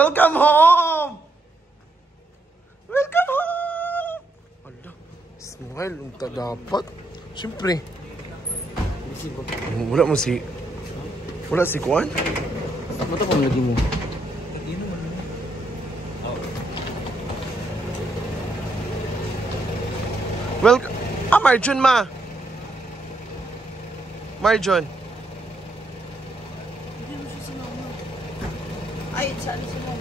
Welcome home! Welcome home! Ala, smile, unta dapat. Siyempre. Wala mo si... Wala si Kuan? Apa to kung lagi mo? Welcome... Marjon ma! Marjon. Hindi mo siya sinama. Ay, saan sila?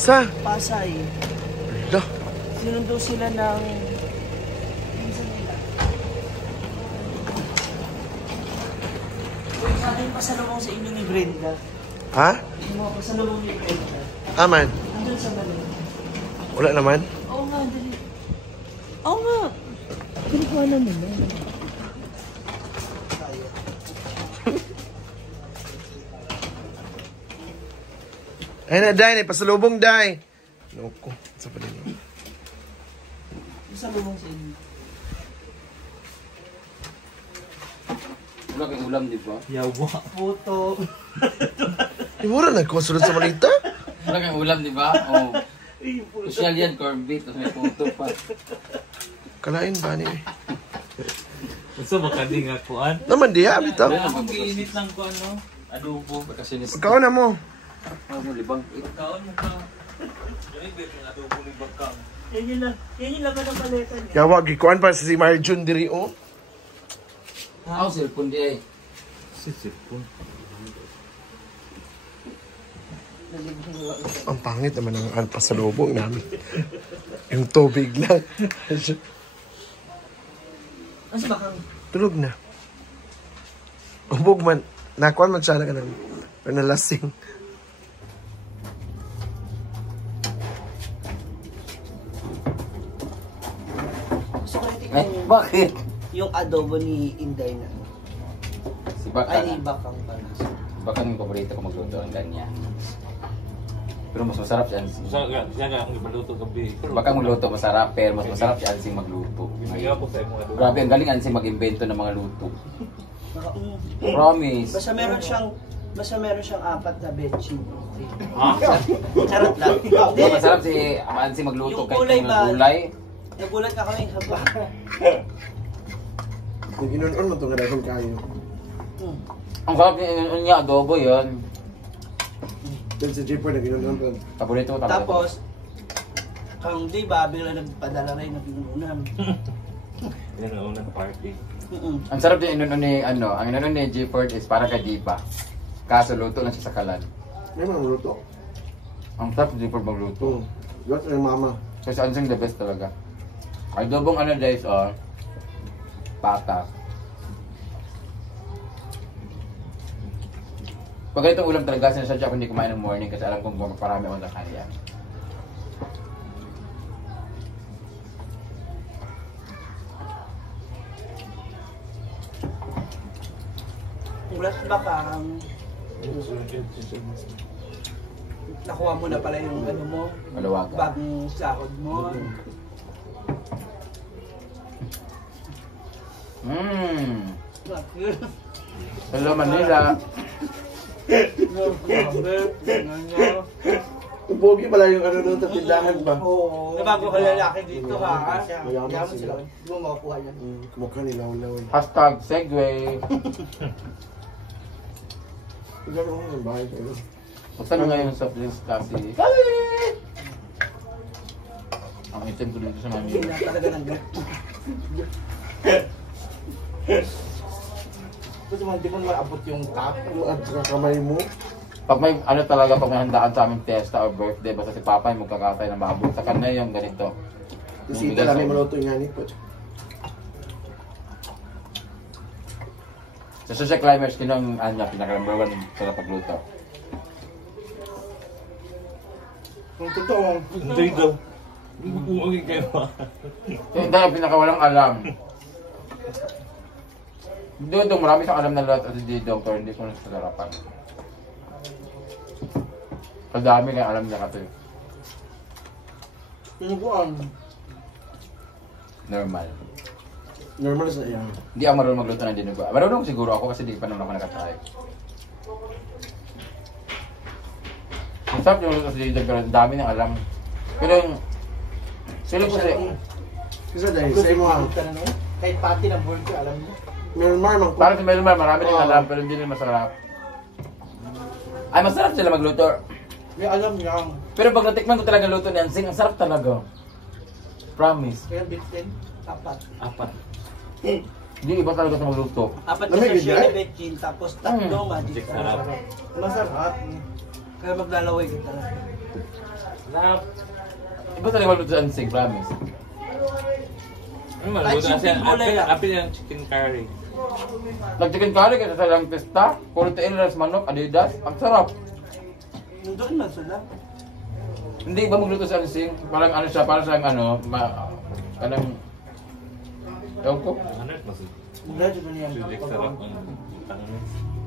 Sa? Pasay. Ala. Sinundo sila ng... Minsan nila. Uy, sana yung pasalubong sa inyo ni Brenda. Ha? Yung mga pasalubong ni Brenda. Aman. Andun sa Manila. Wala naman? Oo nga, dali. Oo nga. Kinukuha naman na. Ay na, Day. Pasalubong, Day. Loko. Sa pa din. Pasalubong sa inyo. Wala kang ulam, di ba? Yawa. Puto. Mura na kumasulod sa malita. Wala kang ulam, di ba? Oo. Social yan, corned beef, tapos may puto pa. Kalain ba ni? Gusto ba ka di nga kuan? Naman diya, bitaw. Ako giinit lang ko ano, adobo. Pagkasinis. Ikaw na mo. Ano mo, libang. Kaon mo ka. Dili bet ng adobo ni Bagkang. Yan yun lang ka ng paleta niya. Yawa, gikuan pa si Marjon diri, oh. Ako, cellphone di ay. Sisipon. Ang pangit naman ang pasalubong namin. Yung tubig lang. Mas bakang. Tulog na. Ubog man. Nakuan man siya na ka ng nalasing. Gusto ko rin Ay, tingnan bakit? yung adobo ni Inday na. Si Ay, Bakang. ni Bakang pala. Bakang yung paborito ko magluto ng ganyan. Pero mas masarap si Ansing. Siya nga ang ibaluto gabi. Bakang magluto masarap, pero mas masarap si Ansing magluto. Bibigyan ko sa imo adobo. Grabe, ang galing Ansing mag-invento ng mga luto. Baka, Promise. basta meron siyang apat na bedsheet. Ha? Charot lang. Hindi. Masarap si Ansing magluto Yung kahit gulay yung ba? gulay. Nagulat ka kami sa Yung inon-on mo itong nadagon kayo. Ang sarap niya adobo yun. Then si Jipper nag-inon-on pa. Paborito ko talaga. Tapos, kung di ba, bigla nagpadala rin ng pinunan. Yan ang unang party. Ang sarap din inunon ni ano, ang inunon ni Gifford is para kay Dipa. Kaso luto lang siya sa kalan. May mga luto. Ang sarap ni Gifford magluto. Luto ng mama. Kasi Ansing the best talaga. Adobong ano guys, pata. Pag ganitong ulam talaga, sinasadya ako hindi kumain ng morning kasi alam kong parami ako nakaya. Ulat Bakang, nakuha mo na pala yung ano mo, Malawaga. bagong sahod mo. Hello Manila. Pogi pala yung ano doon sa tindahan ba? Oo. Nabago ka lalaki dito ha. Mayaman Yaman sila. sila. Hindi mo makakuha yan. Kumukha nila ulawin. Hashtag Segway. Tignan mo yung bahay kayo. Basta na ngayon sa Prince kasi. Ang itim ko dito sa Hindi Manila. na talaga ng Gusto mo, hindi mo maabot yung cup. At saka kamay mo. Pag may ano talaga, pag may handaan sa aming testa or birthday, basta si Papa yung magkakatay na maabot. Sa kanya yung ganito. Kasi ito lang may maluto yung hanip po. Sa social climbers, kinong ano, pinaka-number 1 sa pagluto. Kung totoo, Hindi daw. Bumugin kayo. Yung dahil pinaka-walang alam. Dodong, marami siyang alam na lahat at si Doctor, hindi ko nasasarapan. Kadami kayong alam niya kasi. pinukuan. Normal. Normal sa iya. Hindi ako marunong magluto ng dinugo. Marunong siguro ako kasi di pa naman ako nakatry. Sarap yung luto sa Didag pero ang dami nang alam. Pero yung... Sila ko si... Kasi dahil, sa imo ang... Kahit pati ng burger, alam mo. Melmar, mang Parang si Melmar, marami din alam pero hindi rin masarap. Ay, masarap sila magluto. May alam niya. Pero pag natikman ko talaga luto ni Ansing, ang sarap talaga. Promise. Kaya bitin, apat. Hindi iba talaga sa magluto. Apat Lamig na yun, sashimi eh? bechin, tapos tatlo magic sarap. Masarap. Kaya maglalaway kita. Sarap. Iba talaga magluto sa Ansing, promise. Ano maluto na siya? Apil yung chicken curry. Nag-chicken curry kasi sa lang testa, protein rice manok, adidas, ang sarap. Doon man sila. Hindi iba magluto sa Ansing, parang ano siya, parang siyang ano, anong, ewan ko. Ano mas Mula dito niya. silik sarap ang tangan.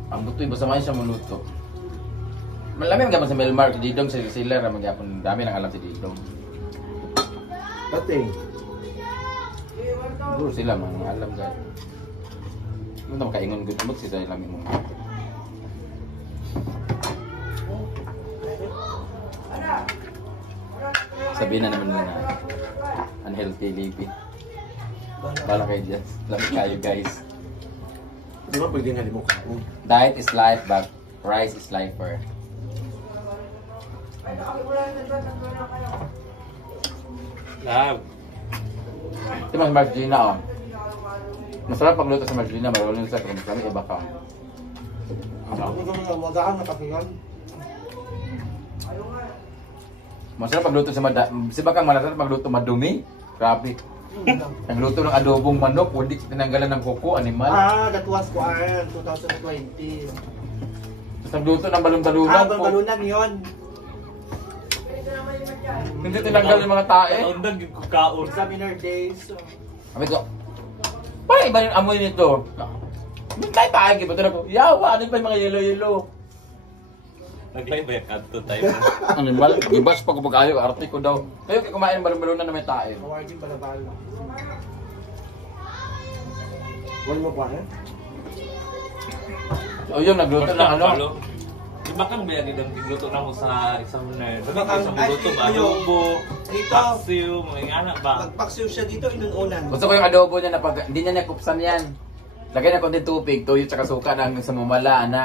Ang buto iba sa siya magluto. Malamig naman sa Melmar, si Didong, si Siller, magyapon, dami nang alam si Didong. Dating. Siguro sila mga alam guys. Ano naman kaingon good mood sila ilang mo. Sabihin na naman nila na unhealthy living. Bala kayo dyan. Lamig kayo guys. Di ba pwede nga limok? Diet is life but rice is lifer. Love. Ito mas Margina oh. Masarap pagluto sa Margina, marunong sa kung kami iba ka. Ako naman magahan na kapihan. Masarap pagluto sa si Bakang masarap pagluto madumi. Grabe. Nagluto ng adobong manok, hindi tinanggalan ng kuko, animal. That was 2020. Tapos nagluto ng balon-balunan. Balunan yun. Hindi tinanggal yung mga tae. Taundag yung kukaon. Examiner days. Sabi ko, parang iba yung amoy nito. Tayo tayo, ba ito na po? Yawa, ano pa yung mga yellow-yellow? Naglay ba yung kanto tayo? Animal, gibas pag ayaw, arte ko daw. Kayo kumain ng balon-balunan na may tae. Awarding balabalo. Huwag mo pa, eh? O yun, nagluto ng ano. Di ba kang bayagin ang gluto na mo sa isang nerd? Bakang- Bakang isang gluto ba? ay, Adobo, dito. paksiw, mga ingana ba? Magpaksiw siya dito, inuunan. Gusto ko yung adobo niya na pag, hindi niya nakupsan yan. Lagay na konti tubig, tuyo tsaka suka na hanggang sa mumala, ana.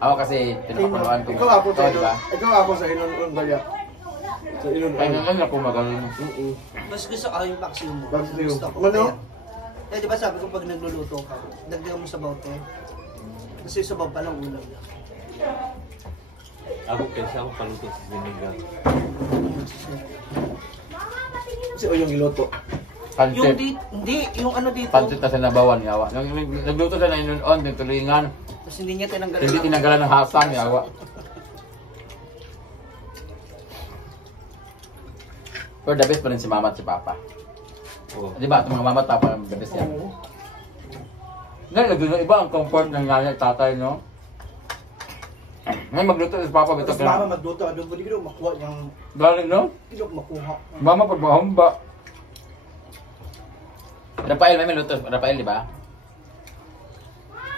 Ako kasi, tinapapaluan ko. Ikaw ako sa Ikaw, inon. diba? Ikaw ako sa inon balya. Sa inon. Ay, ngayon ako magaling. Mas gusto ko yung paksiw mo. Paksiw. Gusto ko. Ano? Eh, di ba sabi ko pag nagluluto ka, dagdagan mo sa baute. Kasi sa pa lang ulam. Ako kaysa ako paluto sa sinigang. Kasi o yung iloto. Yung Pancit. hindi, yung ano dito. Pancit na sinabawan, yawa. Nagluto siya na inon-on, din tulingan. Tapos hindi niya tinanggalan. Hindi tinanggalan ng hasang, yawa. Pero the best pa rin si mama at si papa. Oh. Di ba? Itong mga mama at papa, the best yan. Ngayon, iba ang comfort ng nanay at tatay, no? Ngayon magluto si papa, bito Tapos mama magluto, ano mo, hindi ko makuha yung, galing, no? hindi ko makuha. Mama, pagbahamba. Rafael, may luto. Rafael, di ba?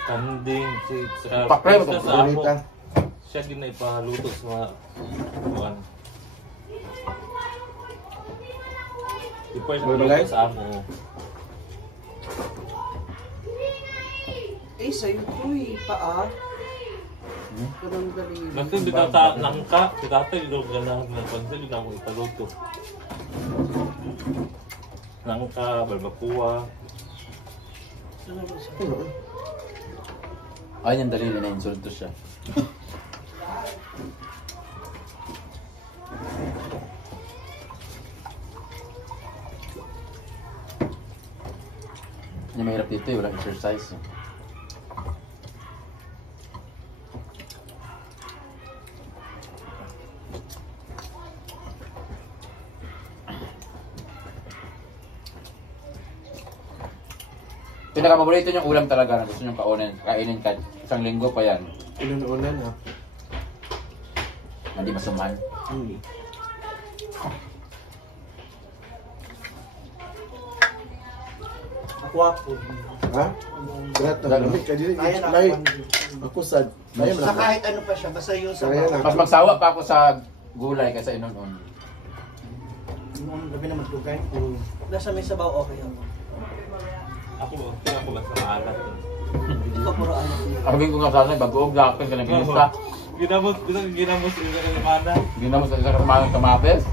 Kanding, si Pakre, sa amo. Paborita. Siya din na ipaluto sa mga buwan. Balbalay? Ipaluto sa amo. Eh, sa'yo ko eh, paa. Ganun galing. Basta di tata nangka, si tatay doon ganahan ng pansin, di na ako ipaluto. Nangka, barbacoa. Ay, yung dalili na insulto siya. Yung mahirap dito eh, walang exercise. Pinaka-paborito niyong ulam talaga na gusto niyong kainin kahit isang linggo pa yan. Inuunan, ha? Hindi masuman. Aqua food. Ha? Lahat na lamig ka dili. Kaya na Lahi. ako. Ako sad. Lahi Sa man ako. kahit ano pa siya, basta yung sa Kaya na. Mas magsawa pa ako sa gulay kaysa inon-on. Yung gabi naman tugay. Nasa may sabaw, okay ako. Ako basta maalat. Ito puro ano. Arabing ko nga sana, bagoog lapin ka ng ginista. Ginamos isa ka limana. Ginamos sa isang kasamang kamates.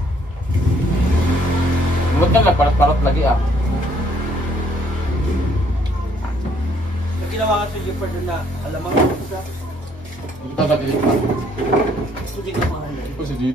Lumot ka lang, parot-parot lagi ah. Nagkinawa ka sa Jefferson na alamang ito sa Ito ba dito pa? Sugi ng mga Ito si Dito.